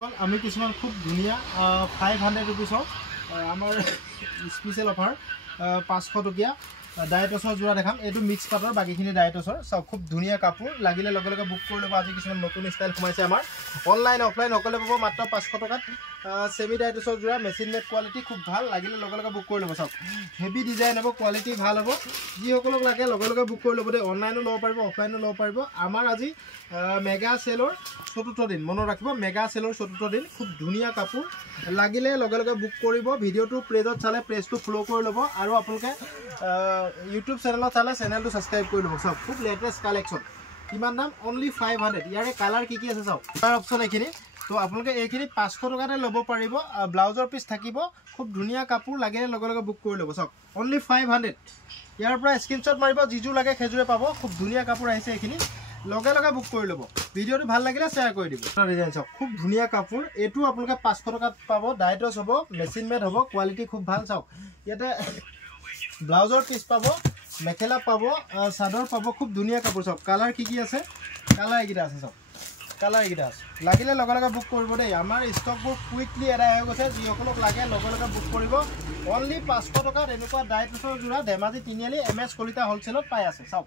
আমি কিছুমান খুব ধুনীয়া 500 रुपीसৰ আমাৰ স্পেশাল অফাৰ 500 টকিয়া ডায়েটছৰ জোৰা দেখাম। এইটো মিক্স পাটৰ বাকিখিনি ডায়েটছৰ সব খুব ধুনীয়া কাপোৰ লাগিলে লগে লগে বুক কৰি ল'ব। আজি কিছুমান নতুন ষ্টাইল সোমাইছে আমাৰ অনলাইন অফলাইন সকলে পাব মাত্ৰ 500 টকাত। সেমি ডায়েটছৰ জোৰা মেচিন মেড কোৱালিটি খুব ভাল লাগিলে লগে লগে বুক কৰি ল'ব। সব হেভি ডিজাইন হ'ব, কোৱালিটি ভাল হ'ব। যিসকলক লাগে লগে লগে বুক কৰি ল'ব দেই। অনলাইনো ল'ব পাৰিব, অফলাইনো ল'ব পাৰিব। আমাৰ আজি মেগা সেলৰ চতুৰ্থ দিন, মনত ৰাখিব মেগা সেলৰ চতুৰ্থ দিন। খুব ধুনীয়া কাপোৰ লাগিলে লগে লগে বুক কৰিব। ভিডিঅ'টো পেজত চালে পেজটো ফলো কৰি ল'ব আৰু আপোনালোকে ইউটিউব চেনেলত চালে চেনেলটো ছাবস্ক্ৰাইব কৰি ল'ব। চাওক খুব লেটেষ্ট কালেকশ্যন। কিমান দাম? অনলি 500। ইয়াৰে কালাৰ কি কি আছে চাওক, কালাৰ অপশ্যন এইখিনি। তো আপোনালোকে এইখিনি 500 টকাতে ল'ব পাৰিব। ব্লাউজৰ পিচ থাকিব। খুব ধুনীয়া কাপোৰ লাগিলে লগে লগে বুক কৰি ল'ব। চাওক অনলি 500। ইয়াৰ পৰা স্ক্ৰীনশ্বট মাৰিব, যিযোৰ লাগে সেইযোৰে পাব। খুব ধুনীয়া কাপোৰ আহিছে এইখিনি, লগে লগে বুক কৰি ল'ব। ভিডিঅ'টো ভাল লাগিলে শ্বেয়াৰ কৰি দিব। ডিজাইন চাওক খুব ধুনীয়া কাপোৰ। এইটো আপোনালোকে 500 টকাত পাব। ডায়েটছ হ'ব, মেচিন মেড হ'ব, কোৱালিটি খুব ভাল। চাওক ইয়াতে ব্লাউজৰ পিচ পাব, মেখেলা পাব, চাদৰ পাব। খুব ধুনীয়া কাপোৰ। চাওক কালাৰ কি কি আছে, কালাৰ এইকেইটা আছে। চাওক কালাৰ এইকেইটা আছে। লাগিলে লগে লগে বুক কৰিব দেই। আমাৰ ষ্টকবোৰ কুইকলি এৰাই হৈ গৈছে। যিসকলক লাগে লগে লগে বুক কৰিব। অনলি 500 টকাত এনেকুৱা ডায়েটছৰ জোৰা ধেমাজি তিনিআলি MS কলিতা হ'লচেলত পাই আছে। চাওক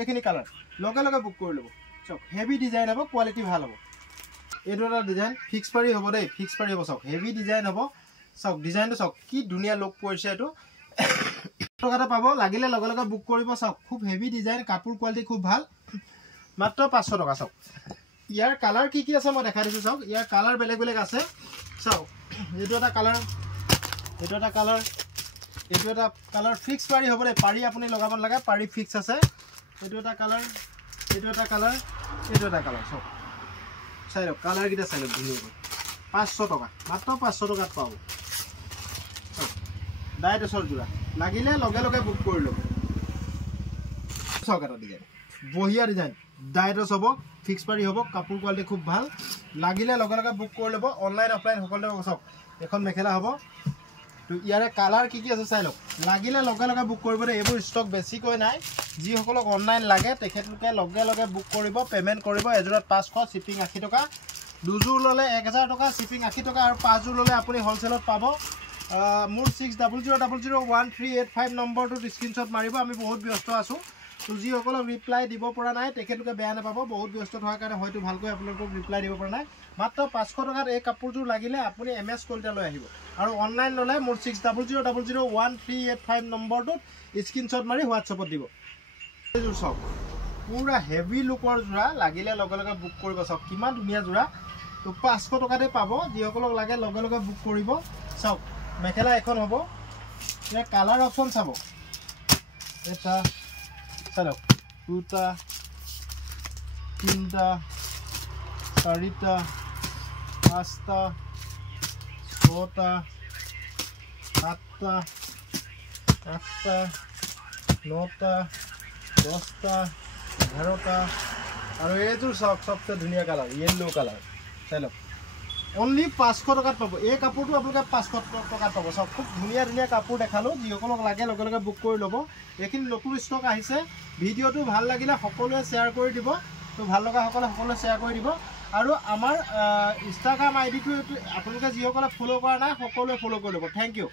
এইখিনি কালাৰ লগে লগে বুক কৰি ল'ব। চাওক হেভি ডিজাইন হ'ব, কোৱালিটি ভাল হ'ব। এইটো এটা ডিজাইন ফিক্স পাৰি হ'ব দেই, ফিক্স পাৰি হ'ব। চাওক হেভি ডিজাইন হ'ব। চাওক ডিজাইনটো চাওক কি ধুনীয়া লুক পৰিছে। এইটো টকাতে পাব। লাগিলে লগে লগে বুক কৰিব। চাওক খুব হেভি ডিজাইন, কাপোৰ কোৱালিটি খুব ভাল, মাত্ৰ 500 টকা। চাওক ইয়াৰ কালাৰ কি কি আছে মই দেখাই দিছোঁ। চাওক ইয়াৰ কালাৰ বেলেগ বেলেগ আছে। চাওক এইটো এটা কালাৰ, এইটো এটা কালাৰ, এইটো এটা কালাৰ ফিক্স পাৰি হ'ব দেই। পাৰি আপুনি লগাব নালাগে, পাৰি ফিক্স আছে। এইটো এটা কালাৰ, এইটো এটা কালাৰ, এইটো এটা কালাৰ। চাওক চাই লওক কালাৰকেইটা চাই লওক ধুনীয়াকৈ। 500 টকা, মাত্ৰ 500 টকাত পাব। চাওক ডায়েটছৰ জোৰা লাগিলে লগে লগে বুক কৰি ল'ব। চাওক এটা ডিজাইন, বঢ়িয়া ডিজাইন। ডায়েটছ হ'ব, ফিক্স পাৰি হ'ব, কাপোৰ কোৱালিটি খুব ভাল। লাগিলে লগে লগে বুক কৰি ল'ব। অনলাইন অফলাইন সকলোতে পাব। চাওক এখন মেখেলা হ'ব। তো ইয়াৰে কালাৰ কি কি আছে চাই লওক। লাগিলে লগে লগে বুক কৰিব দেই। এইবোৰ ষ্টক বেছিকৈ নাই। যিসকলক অনলাইন লাগে তেখেতলোকে লগে লগে বুক কৰিব, পে'মেণ্ট কৰিব। এযোৰত 500, শ্বিপিং 80 টকা। দুযোৰ ল'লে 1000 টকা, শ্বিপিং 80 টকা। আৰু 5যোৰ ল'লে আপুনি হ'লচেলত পাব। মোৰ 6000001385 নম্বৰটোত স্ক্ৰীনশ্বট মাৰিব। আমি বহুত ব্যস্ত আছোঁ। তো যিসকলক ৰিপ্লাই দিব পৰা নাই তেখেতলোকে বেয়া নাপাব। বহুত ব্যস্ত থকাৰ কাৰণে হয়তো ভালকৈ আপোনালোকক ৰিপ্লাই দিব পৰা নাই। মাত্ৰ 500 টকাত এই কাপোৰযোৰ লাগিলে আপুনি MS কলিতা লৈ আহিব। আৰু অনলাইন ল'লে মোৰ 6000001385 নম্বৰটোত স্ক্ৰীনশ্বট মাৰি হোৱাটছএপত দিব। এইযোৰ চাওক পুৰা হেভি লুকৰ জোৰা, লাগিলে লগে লগে বুক কৰিব। চাওক কিমান ধুনীয়া জোৰা। তো 500 টকাতে পাব। যিসকলক লাগে লগে লগে বুক কৰিব। চাওক মেখেলা এখন হ'ব। ইয়াৰ কালাৰ অপশ্যন চাব। এটা চাই লওক, দুটা, তিনিটা, চাৰিটা, পাঁচটা, ছটা, সাতটা, আঠটা, নটা, 10টা, 11টা। আৰু এইযোৰ চাওক চবচে ধুনীয়া কালাৰ, য়েল্ল' কালাৰ। চাই লওক অনলি 500 টকাত পাব। এই কাপোৰটো আপোনালোকে 500 টকাত পাব। চাওক খুব ধুনীয়া ধুনীয়া কাপোৰ দেখালোঁ। যিসকলক লাগে লগে লগে বুক কৰি ল'ব। এইখিনি নতুন ষ্টক আহিছে। ভিডিঅ'টো ভাল লাগিলে সকলোৱে শ্বেয়াৰ কৰি দিব। তো ভাল লগা সকলোৱে শ্বেয়াৰ কৰি দিব। আৰু আমাৰ ইনষ্টাগ্ৰাম ID টো আপোনালোকে যিসকলে ফ'ল' কৰা নাই সকলোৱে ফ'ল' কৰি ল'ব। Thank U.